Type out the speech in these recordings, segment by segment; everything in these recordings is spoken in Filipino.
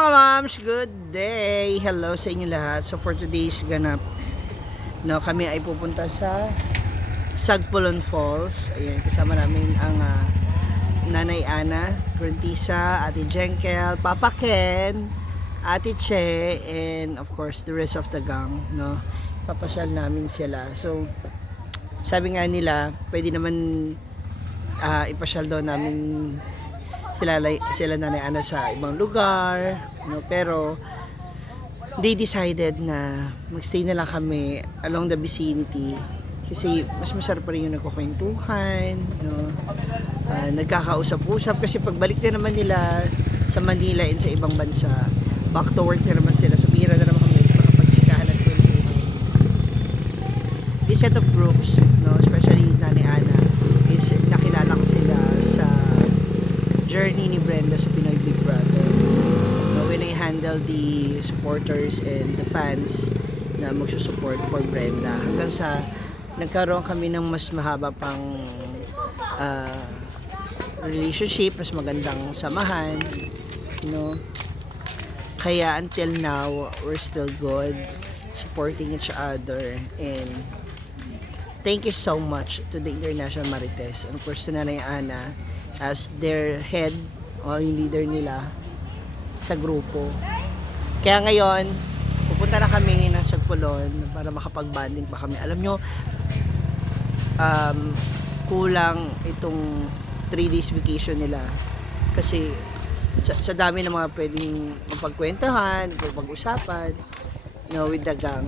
mga moms, good day. Hello sa inyo lahat. So for today's ganap, no, kami ay pupunta sa Sagpulon Falls. Ayan, kasama namin ang Nanay Ana, Grantisa, Ate Jenkel, Papa Ken, Ate Che, and of course the rest of the gang, no. Papasyal namin sila. So sabi nga nila, pwede naman ipasyal daw namin sila Nanay Ana sa ibang lugar, no? Pero they decided na magstay na lang kami along the vicinity kasi mas masarap pa rin yung nagkukwentuhan, no? Nagkakausap-usap kasi pagbalik na naman nila sa Manila and sa ibang bansa, back to work na naman sila, so bihira na naman kami makapagtsikahan at kwentuhan. This set of groups, no, especially Nanay Ana, is nakilala ko sila sa journey ni Brenda sa Pinoy Big Brother. When I handle the supporters and the fans na magsusupport for Brenda, hanggang sa nagkaroon kami ng mas mahaba pang relationship, mas magandang samahan, no? Kaya until now, we're still good, supporting each other, and thank you so much to the International Marites and of course to Nanay Ana as their head o yung leader nila sa grupo. Kaya ngayon, pupunta na kami ng Sagpulon para makapag-banding pa kami. Alam nyo, kulang itong 3 days vacation nila kasi sa dami ng mga pwedeng mapagkwentuhan, mapag-usapan, you know, with the gang,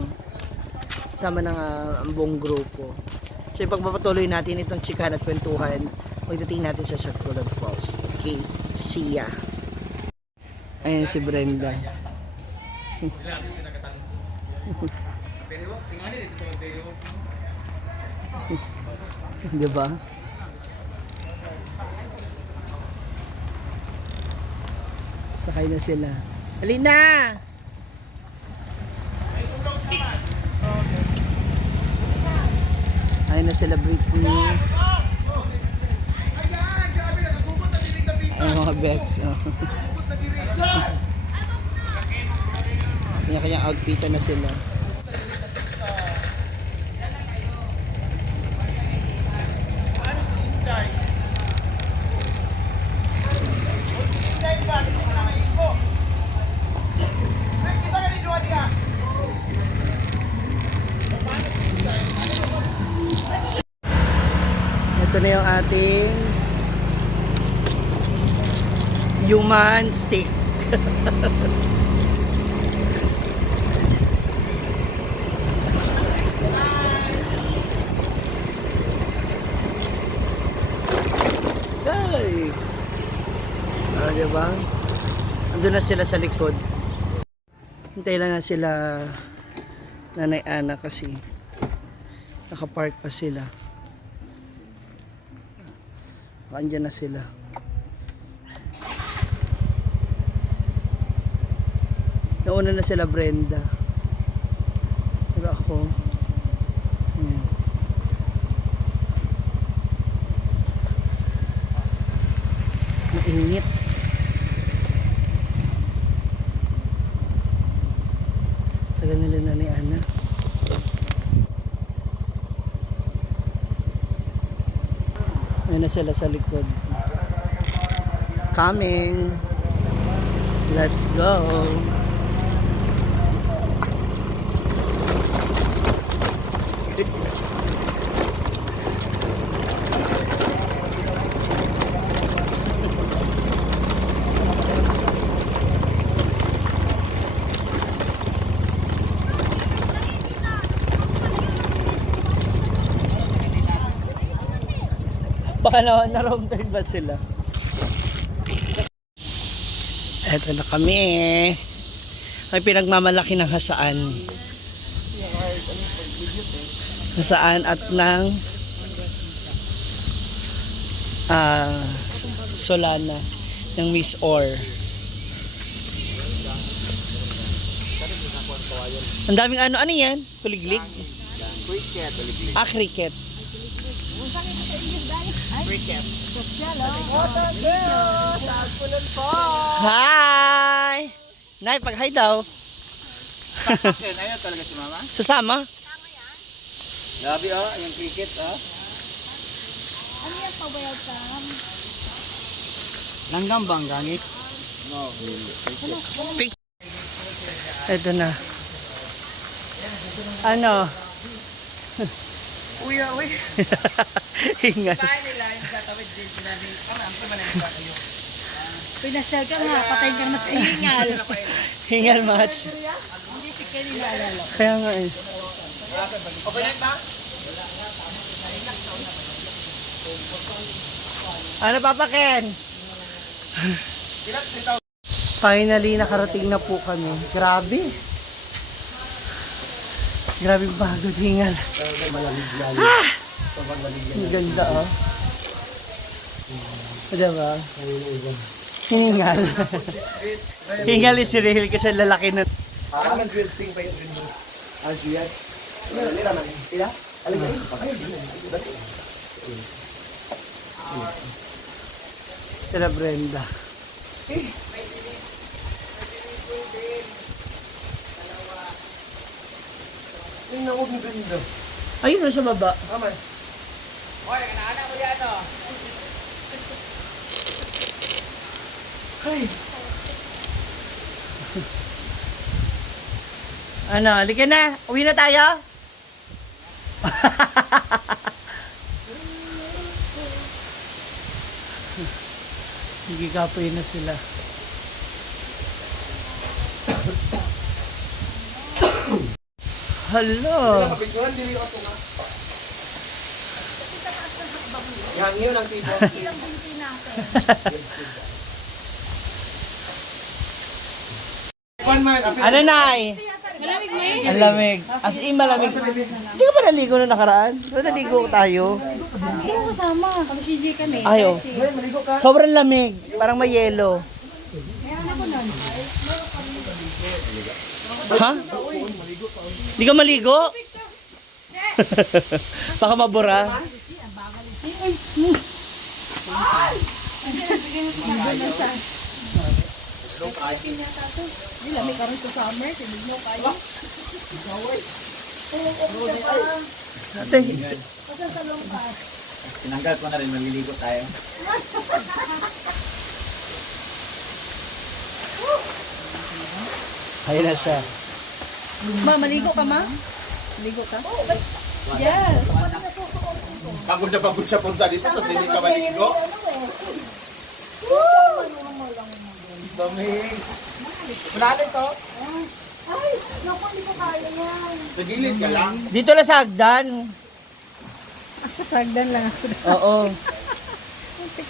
sama ng ang buong grupo. So ipagpapatuloy natin itong chikahan at kwentuhan pagdating natin sa Sagpulon Falls. Okay, see ya. Ayan si Brenda. Diba? Sakay na sila. Alina! Ayun na sila, Britney. Ay, mga Bex. Kanya-kanyang outfitan na sila. Ito na yung ating human stick. Ay! Diba? Andun na sila sa likod. Hintay lang na sila Nanay Ana kasi nakapark pa sila. Andyan na sila. Nauna na sila Brenda. Pero ako, ayan. Mainit. Tagal nila Nanay Ana. Ayan na sila sa likod. Coming. Let's go. Baka na-wrong turn ba sila? Eto na kami. May pinagmamalaki ng hasaan. Hasaan at ng Solana ng Miss Or. Ang daming ano yan? Kuliglig? Cricket. Ah, cricket. Cricket. Hi! Nay, pag-hi daw. Ayaw talaga si mama. Susama? Grabe oh, yung cricket oh. Ano yan pabayad ka? Langgam bang gangit? No. Ito na. Ano? Uy, uy. Hingal. Paano nila yung tatawid din sila ni... Ang pumanan ba kayo? Pinasyal ka nga, patayin ka naman sa hingal. Hingal match. Hindi si Kenny naalala. Kaya nga eh. Okay na ba? Ano Papa Ken? Finally, nakarating na po kami. Grabe. Grabe pagod, hingal. Ah! Ang ganda oh. Diba? Hiningal. Hingal ni si Rahel kasi lalaki na. Parang nag-grilled sing pa yung rin mo. Algian? Ano naman? Ila? Alam mo rin? Sila Brenda. Yung nakot ni Brenda. Ayun na sa baba. Aman. Oy, kanaanak ko yan oh. Ay. Ano, halika na. Uwi na tayo. Sige, kapoy na sila. Hello. Mapicturan, dili ko ito nga. Yang yun ang tipo. Silang binti natin. Ano, Nay? Malamig mo eh. Ang lamig. As in, malamig. Hindi ka ba naligo nung nakaraan? Diba naligo tayo? Hindi ko kasama. Kami si G kami. Ayo. Sobrang lamig. Parang may yelo. Meron ako nun. Ha? Hindi ka maligo? Baka mabura. Hindi lamig ka rin sa summer. Sinig mo kayo. Ate, Tinanggal ko na rin, maliligo tayo. ayun na siya. Ma, maligo ka ma? Maligo ka? Yes. Pagod na pagod siya punta dito, tapos hindi ka maligo. Dami. Malalim to? Ay, naku, hindi ko kaya yan. Sa gilid ka lang. Dito na sa hagdan. Sagdan lang ako. Oo.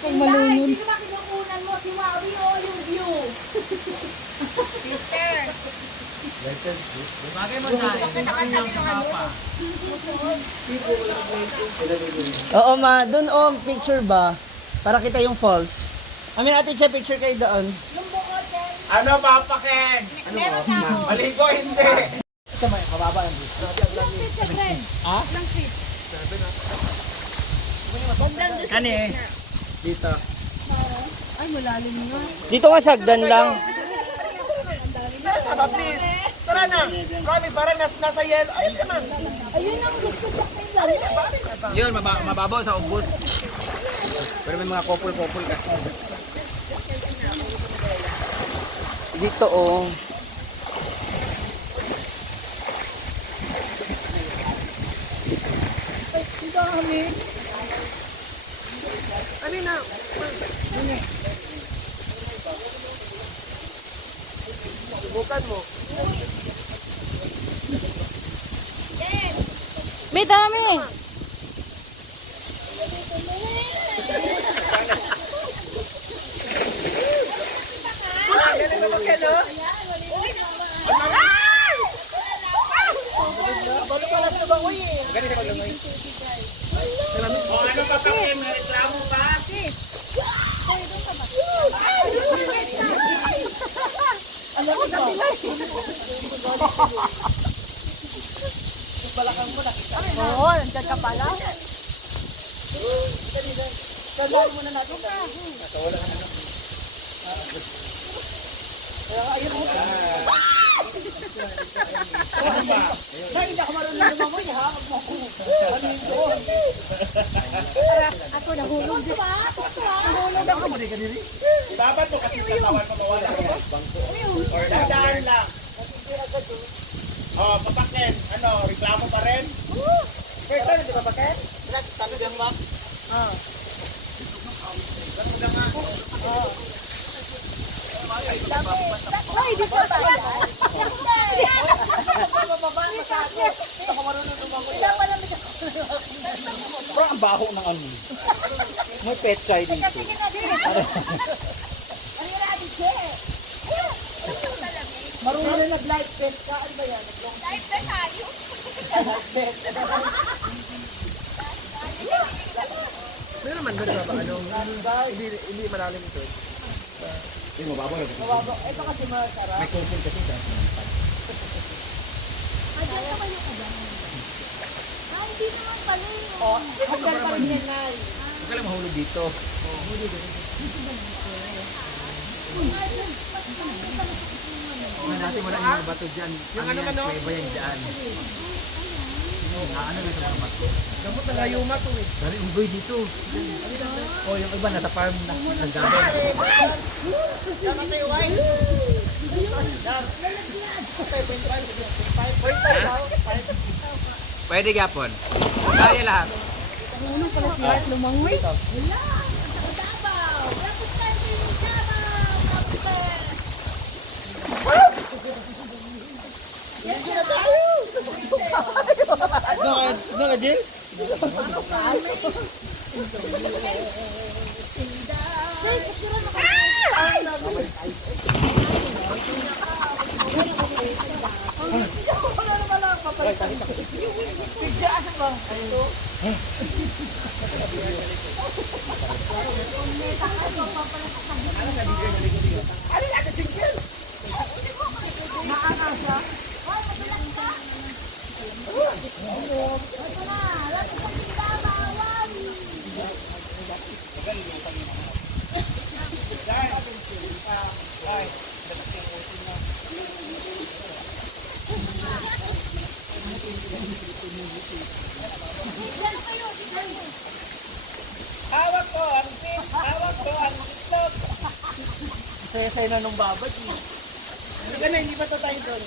Kung malunod. Sino ba kinukunan mo? Si Maui o yung view? Sister. Bagay mo tayo. Kanta-kanta nila ano? Oo ma, doon picture ba? Para kita yung falls. I mean, ate, siya picture kayo doon. Ano, Papa Ken? Meron na ako. Maligo, hindi. Ito may, mababa lang dito. Ha? Kani? Dito. Ay, malalim nga. Dito nga sa hagdan lang. Tara, please. Tara na. Kami, parang nasa yellow. Ayun naman. Ayun ang gusto ko kayo. Yun, mababaw sa ubos. Pero may mga couple kasi. Dito oh. Ay, ang dami. Ano na? Subukan mo. May dami. Ano pa Ken? May reklamo pa? Alam mo, kapilay. Oo, nandiyan ka pala. Tandaan mo na natin ka. Hindi ako marunong lumangoy ha. Ako nahulog din. Nahulog ako. Dapat mo kasi katawan mo mawala. Or dadaan lang. Oh, papakin. Ano, reklamo pa rin? First time, di ba papakin? Sabi lang ba? Ay, di pa ba? Mababa na sa ako. Ako marunong lumangoy. Bro, ang baho ng ano. May pet side dito. Sige na, sige. Ano yung natin siya? Marunong na nag-life test ka. Ano ba yan? Life test tayo. Meron naman doon sa ano, hindi malalim ito. Hindi mo babaw. Mababaw. Ito kasi masarap. May coating kasi dahil Ay, diyan ka ba yung ulan? Ay, hindi naman pala yun. Oh, hanggang pa rin yan, Nay. huwag ka lang mahulog dito. Natin wala yung mga bato dyan. Yung ano man may bayan dyan. Ano na sa mga bato? Gamot na layuma to eh. Dari unggoy dito. Oh, yung iba nasa farm na. Nagdamay. Dapat tayo ay. Pwede gapon. Kaya lahat. Ano pala si Art lumangoy? Wala! Dabaw! Dapat tayo yung sabaw! Kapit! No, Jill? Hawak ko ang fish! Hawak ko ang itlog! Saya-saya na nung babad. Sige na, hindi ba ito tayo doon?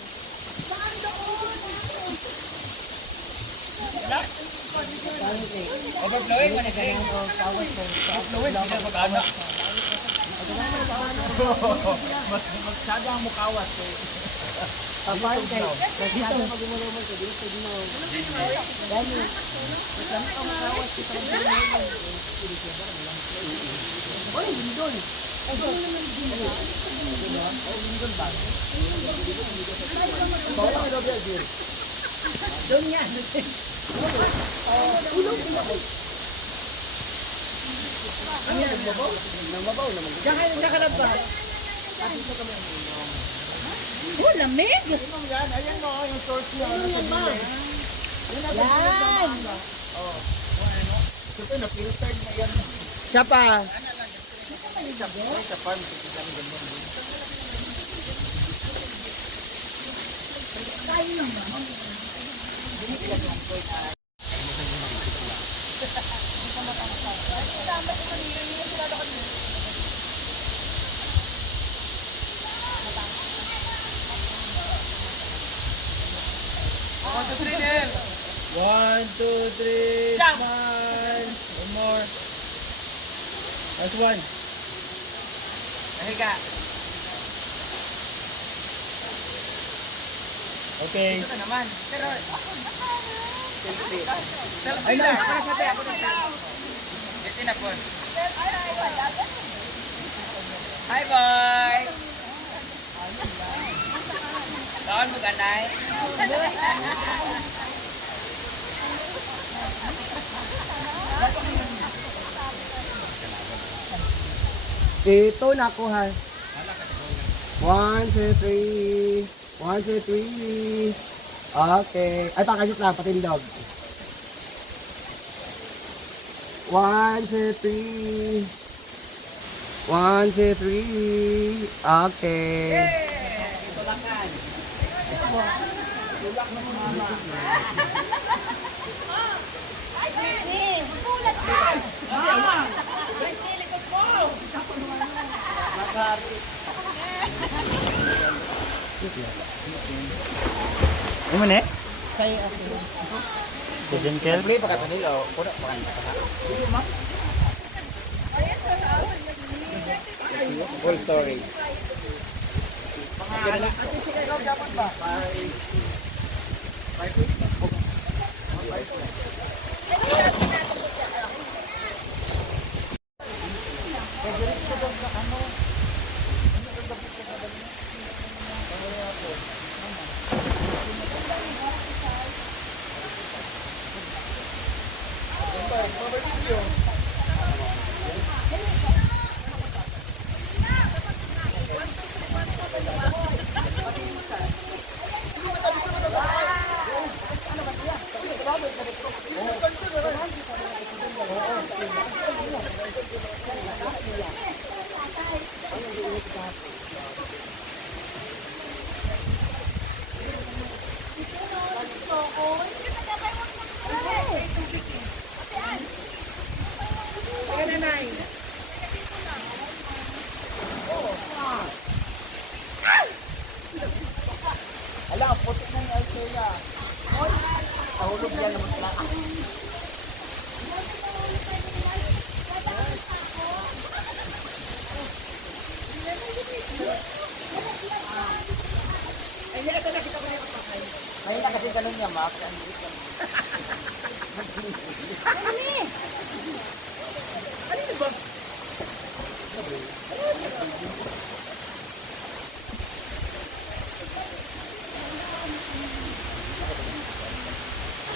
Overflowing mo na kayo. Overflowing, hindi na mag-ana. Masyado ang mukawas. Apart kayo. Dito na pag-umulaman ka dito. Dami. Masyado ang mukawas. Oy, lindol. Doon nga. Ano yan? Namabaw naman. Diyan ka lang ba? Oh, lamig! Ayan o, yung source niya. Yan! Yan! Siyempre, na-filtered na yan. Siya pa. Sa farm, sa One, two, three, smile. One more. Last one. Nahiga. Okay. Ito ka naman. Pero, ay na. Para sa tayo. Ito na po. Hi, boys. Kaon mo ganay. Ito na ko ha. 1, 2, 3. 1, 2, 3. Okay. Ay, pakasit lang, patindog. 1, 2, 3. 1, 2, 3. Okay. Ay, bulat ka! Ano man eh? Kay ako. Kel? Play pa ka nila o puno pa kanina ka. Full story. Ala, puti na yung Alcea. Ahulog yan naman sila. Ay, na kasi ganun niya, Mac.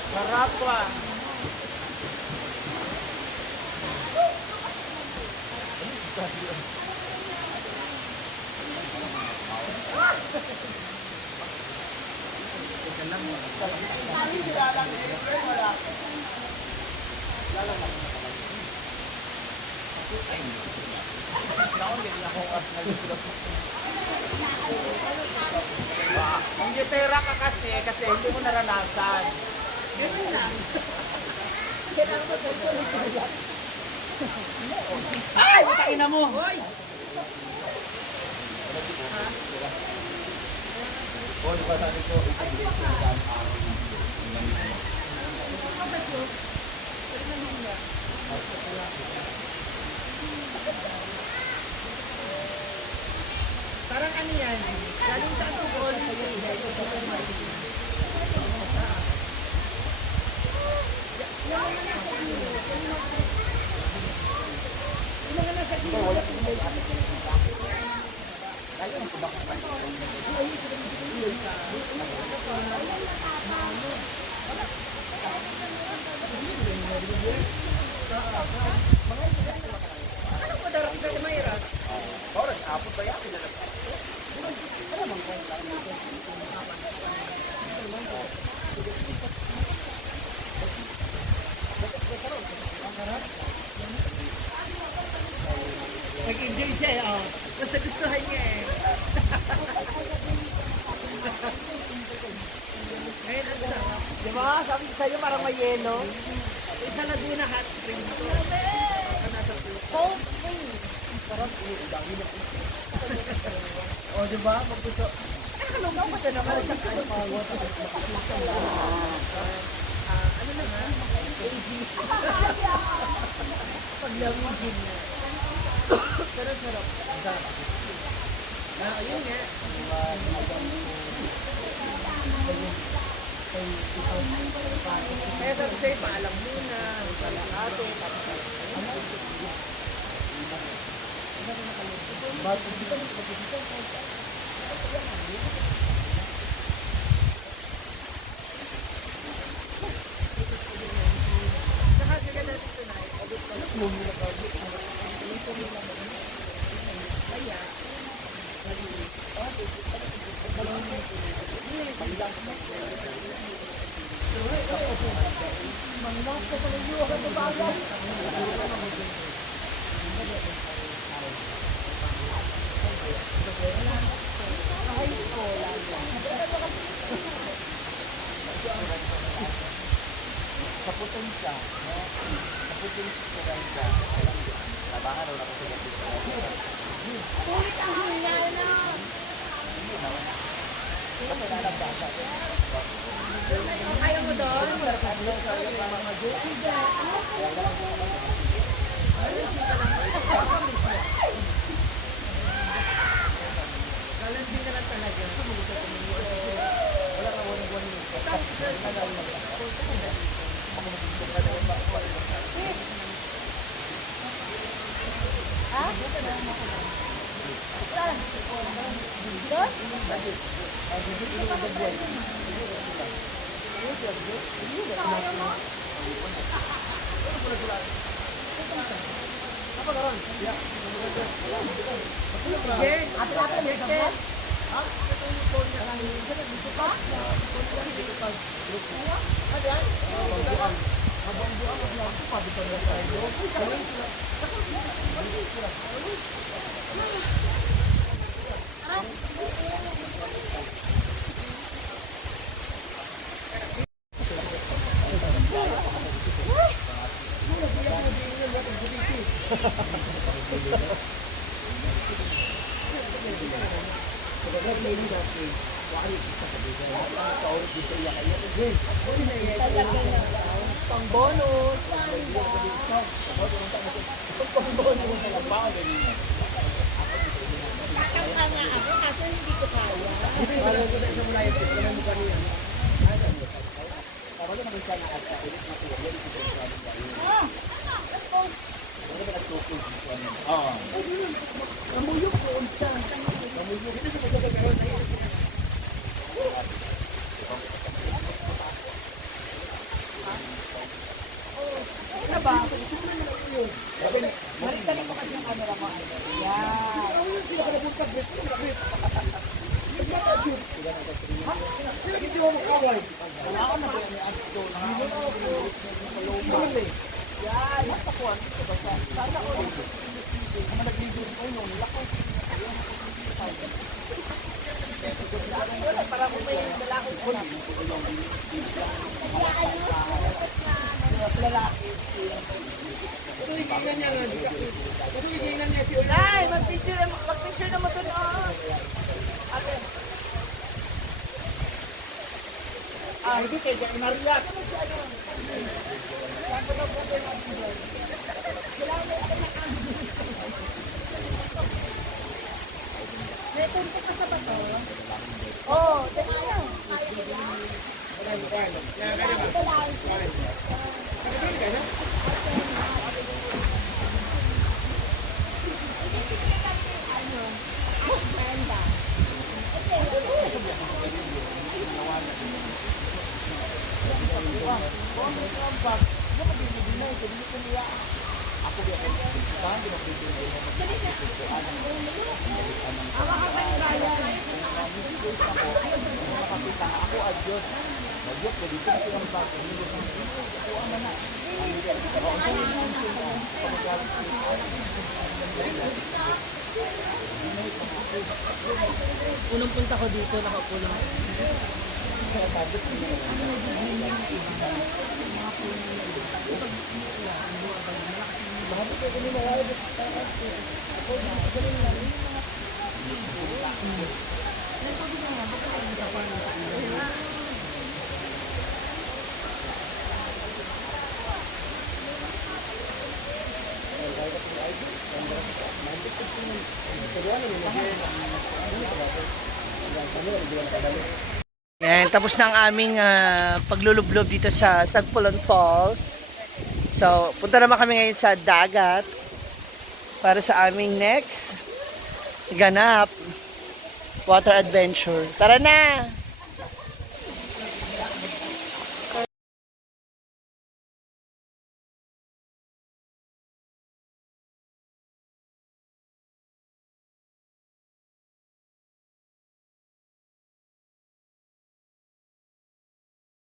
Sarap ko ah. Ang gitera ka kasi hindi mo naranasan. Ay! Butain na mo! Parang ano yan? Galing sa Tugol. Nag-enjoy siya eh, oh. Basta gustuhan niya eh. Ngayon, ang sarap. Di ba? Sabi ko sa'yo parang may yelo. Sa Laguna hot spring to. Cold spring. O, di ba? Maggusto. Ano ba? Mata naman. Ano na nga? Paglamigin na. Pero sarap. Ayun nga. Kaya sabi sa'yo, paalam muna. Palakate. Saka sila natin tonight. Sulit ang hingal, no? Ayaw mo doon? Kakanta nga ako kasi hindi ko kaya. Nay, mag-picture naman doon. Hindi kaya Maria. May punta ka sa bato? Oo, teka lang. Unang punta ko dito, nakaupo lang. Yan, tapos na ang aming paglulublob dito sa Sagpulon Falls. So, punta naman kami ngayon sa dagat para sa aming next ganap water adventure. Tara na!